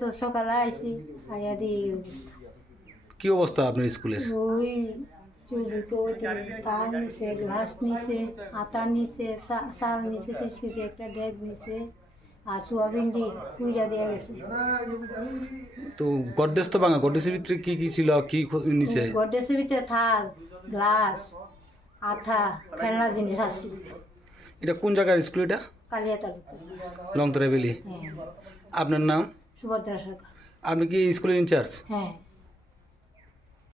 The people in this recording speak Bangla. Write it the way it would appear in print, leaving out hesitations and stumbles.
তো সকালে আইছি আইয়া দিয়ে এই অবস্থা। কি অবস্থা আপনার স্কুলের? ওই তার নিচে গ্লাস নিচে, আটা নিচে, চাল নিচে, 30 কেজি একটা ডেক নিচে, আর সোয়াবিন দিয়ে পুজা দেওয়া গেছে। তো গডরেজ তো ভাঙা, গডরেজের ভিতরে কি কি ছিল, কি নিচে? গডরেজের ভিতরে থাল, গ্লাস, আঠা, খেলনা জিনিস আছে। এটা কোন জায়গার স্কুল এটা? কালিয়া তালুকা, লংতরা ভ্যালি। হ্যাঁ। আপনার নাম? সুভদ্রা সরকার। আপনি কি স্কুলের ইনচার্জ? হ্যাঁ।